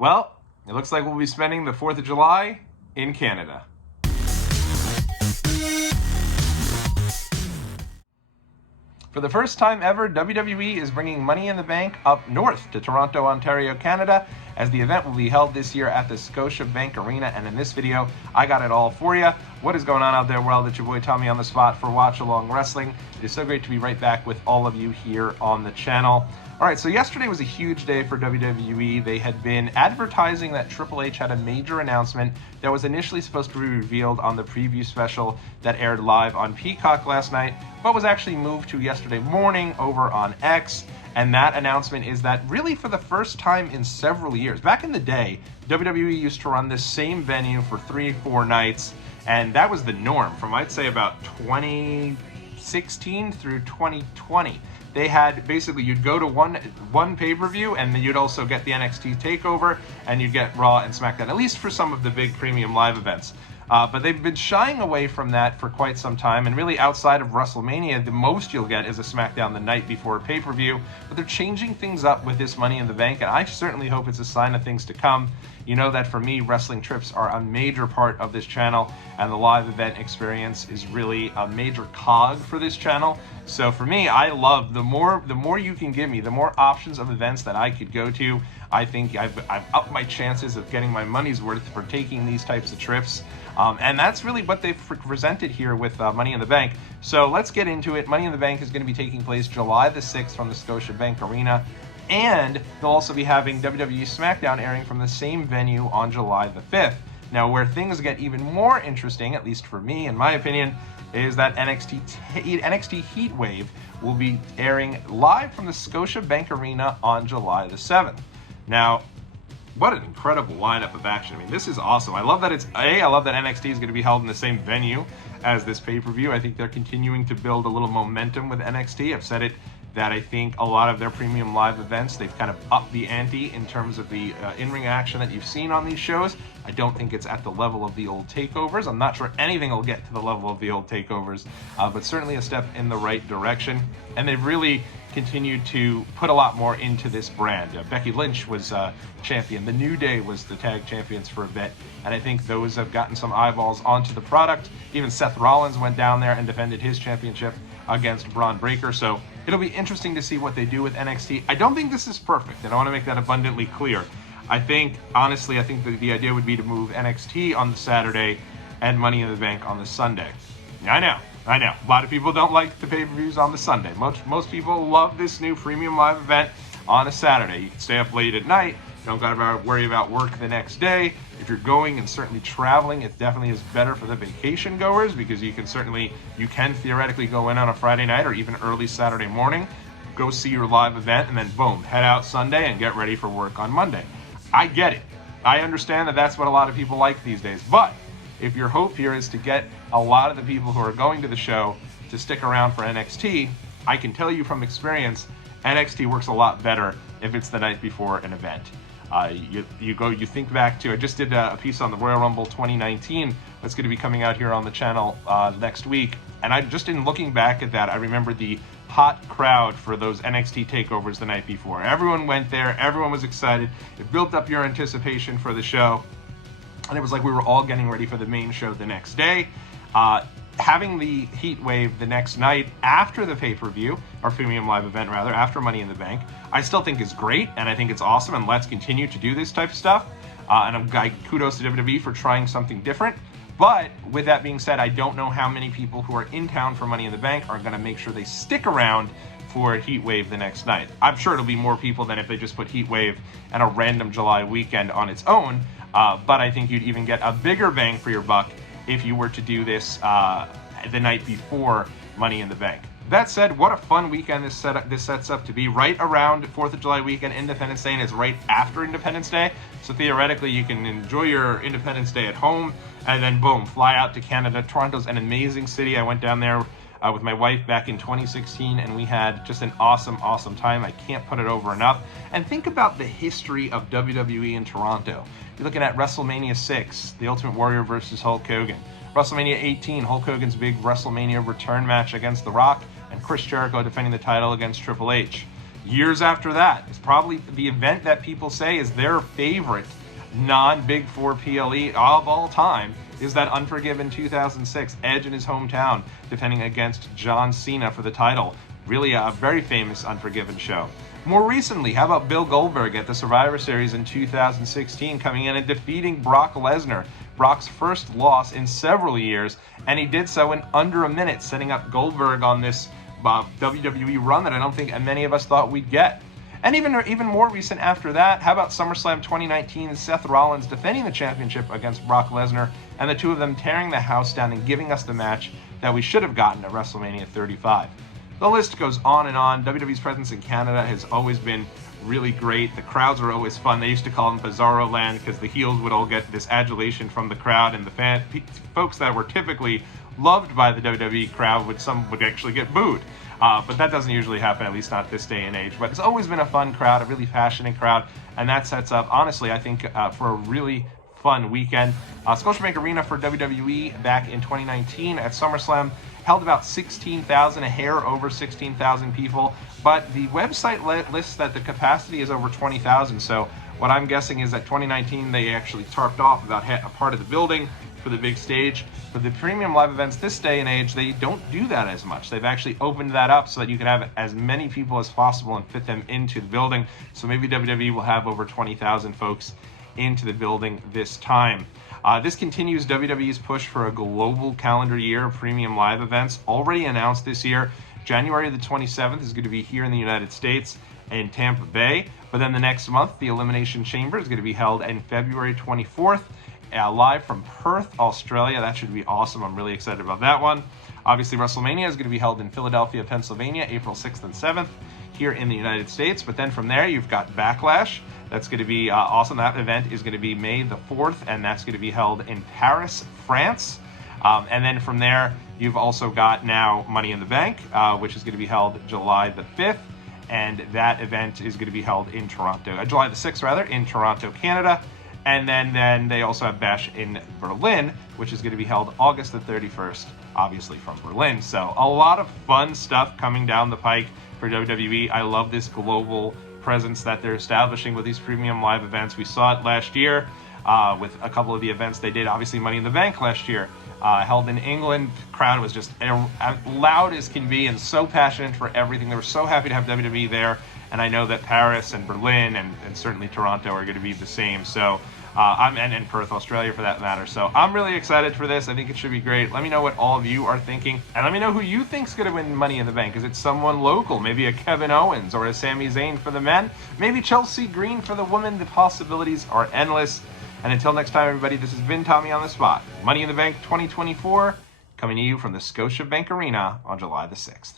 Well, it looks like we'll be spending the 4th of July in Canada. For the first time ever, WWE is bringing Money in the Bank up north to Toronto, Ontario, Canada, as the event will be held this year at the Scotia Bank Arena. And in this video, I got it all for you. What is going on out there, world? It's your boy Tommy on the spot for Watch Along Wrestling. It is so great to be right back with all of you here on the channel. All right, so yesterday was a huge day for WWE. They had been advertising that Triple H had a major announcement that was initially supposed to be revealed on the preview special that aired live on Peacock last night, but was actually moved to yesterday morning over on X. And that announcement is that really for the first time in several years, back in the day, WWE used to run this same venue for 3-4 nights, and that was the norm from, I'd say, about 2016 through 2020. They had basically, you'd go to one pay-per-view, and then you'd also get the NXT TakeOver, and you'd get Raw and SmackDown, at least for some of the big premium live events. But they've been shying away from that for quite some time, and really outside of WrestleMania, the most you'll get is a SmackDown the night before a pay-per-view. But they're changing things up with this Money in the Bank, and I certainly hope it's a sign of things to come. You know that for me, wrestling trips are a major part of this channel, and the live event experience is really a major cog for this channel. So for me, I love the more you can give me, the more options of events that I could go to. I think I've upped my chances of getting my money's worth for taking these types of trips. And that's really what they've presented here with Money in the Bank. So let's get into it. Money in the Bank is going to be taking place July the 6th from the Scotia Bank Arena. And they'll also be having WWE SmackDown airing from the same venue on July the 5th. Now, where things get even more interesting, at least for me, in my opinion, is that NXT Heatwave will be airing live from the Scotia Bank Arena on July the 7th. Now, what an incredible lineup of action. I mean, this is awesome. I love that I love that NXT is going to be held in the same venue as this pay-per-view. I think they're continuing to build a little momentum with NXT. I've said it that I think a lot of their premium live events, they've kind of upped the ante in terms of the in-ring action that you've seen on these shows. I don't think it's at the level of the old takeovers. I'm not sure anything will get to the level of the old takeovers, but certainly a step in the right direction. And they've really continued to put a lot more into this brand. Becky Lynch was champion. The New Day was the tag champions for a bit, and I think those have gotten some eyeballs onto the product. Even Seth Rollins went down there and defended his championship against Braun Breaker, so it'll be interesting to see what they do with NXT. I don't think this is perfect, and I want to make that abundantly clear. Honestly, I think that the idea would be to move NXT on the Saturday and Money in the Bank on the Sunday. I know. A lot of people don't like the pay-per-views on the Sunday. Most people love this new premium live event on a Saturday. You can stay up late at night. You don't got to worry about work the next day. If you're going and certainly traveling, it definitely is better for the vacation goers, because you can theoretically go in on a Friday night or even early Saturday morning, go see your live event, and then boom, head out Sunday and get ready for work on Monday. I get it. I understand that that's what a lot of people like these days, but if your hope here is to get a lot of the people who are going to the show to stick around for NXT, I can tell you from experience, NXT works a lot better if it's the night before an event. You think back to, I just did a piece on the Royal Rumble 2019 that's going to be coming out here on the channel next week, and just in looking back at that, I remember the hot crowd for those NXT takeovers the night before. Everyone went there, everyone was excited, it built up your anticipation for the show, and it was like we were all getting ready for the main show the next day. Having the Heat Wave the next night after the pay-per-view, or premium live event rather, after Money in the Bank, I still think is great, and I think it's awesome, and let's continue to do this type of stuff. Kudos to WWE for trying something different. But with that being said, I don't know how many people who are in town for Money in the Bank are going to make sure they stick around for Heat Wave the next night. I'm sure it'll be more people than if they just put Heat Wave and a random July weekend on its own, but I think you'd even get a bigger bang for your buck if you were to do this the night before Money in the Bank. That said, what a fun weekend this sets up to be, right around 4th of July weekend, Independence Day, and it's right after Independence Day. So theoretically, you can enjoy your Independence Day at home, and then boom, fly out to Canada. Toronto's an amazing city. I went down there with my wife back in 2016, and we had just an awesome time. I can't put it over enough. And think about the history of WWE in Toronto. You're looking at WrestleMania 6, The Ultimate Warrior versus Hulk Hogan. WrestleMania 18, Hulk Hogan's big WrestleMania return match against The Rock, and Chris Jericho defending the title against Triple H. years after that, it's probably the event that people say is their favorite non-Big Four PLE of all time, is that Unforgiven 2006, Edge in his hometown defending against John Cena for the title. Really a very famous Unforgiven show. More recently, how about Bill Goldberg at the Survivor Series in 2016, coming in and defeating Brock Lesnar, Brock's first loss in several years, and he did so in under a minute, setting up Goldberg on this WWE run that I don't think many of us thought we'd get. And even more recent after that, how about SummerSlam 2019, Seth Rollins defending the championship against Brock Lesnar, and the two of them tearing the house down and giving us the match that we should have gotten at WrestleMania 35. The list goes on and on. WWE's presence in Canada has always been really great. The crowds are always fun. They used to call them Bizarro Land because the heels would all get this adulation from the crowd, and the folks that were typically loved by the WWE crowd would actually get booed. But that doesn't usually happen, at least not this day and age. But it's always been a fun crowd, a really passionate crowd, and that sets up, honestly, I think, for a really fun weekend. Scotia Bank Arena for WWE back in 2019 at SummerSlam held about 16,000, a hair over 16,000 people, but the website lists that the capacity is over 20,000, so what I'm guessing is that 2019 they actually tarped off about a part of the building for the big stage. For the premium live events this day and age, they don't do that as much. They've actually opened that up so that you can have as many people as possible and fit them into the building. So maybe WWE will have over 20,000 folks into the building this time. This continues WWE's push for a global calendar year of premium live events. Already announced this year, January the 27th is going to be here in the United States in Tampa Bay. But then the next month, the Elimination Chamber is going to be held in February 24th. Live from Perth, Australia. That should be awesome. I'm really excited about that one. Obviously, WrestleMania is going to be held in Philadelphia, Pennsylvania, April 6th and 7th here in the United States. But then from there, you've got Backlash. That's going to be awesome. That event is going to be May the 4th, and that's going to be held in Paris, France. And then from there, you've also got now Money in the Bank, which is going to be held July the 5th. And that event is going to be held in Toronto, July the 6th, rather, in Toronto, Canada. And then they also have Bash in Berlin, which is going to be held August the 31st, obviously from Berlin. So a lot of fun stuff coming down the pike for WWE. I love this global presence that they're establishing with these premium live events. We saw it last year with a couple of the events they did. Obviously, Money in the Bank last year, held in England. The crowd was just loud as can be and so passionate for everything. They were so happy to have WWE there. And I know that Paris and Berlin and certainly Toronto are going to be the same. So and Perth, Australia for that matter. So I'm really excited for this. I think it should be great. Let me know what all of you are thinking. And let me know who you think's going to win Money in the Bank. Is it someone local? Maybe a Kevin Owens or a Sami Zayn for the men? Maybe Chelsea Green for the women? The possibilities are endless. And until next time, everybody, this has been Tommy on the Spot. Money in the Bank 2024 coming to you from the Scotia Bank Arena on July the 6th.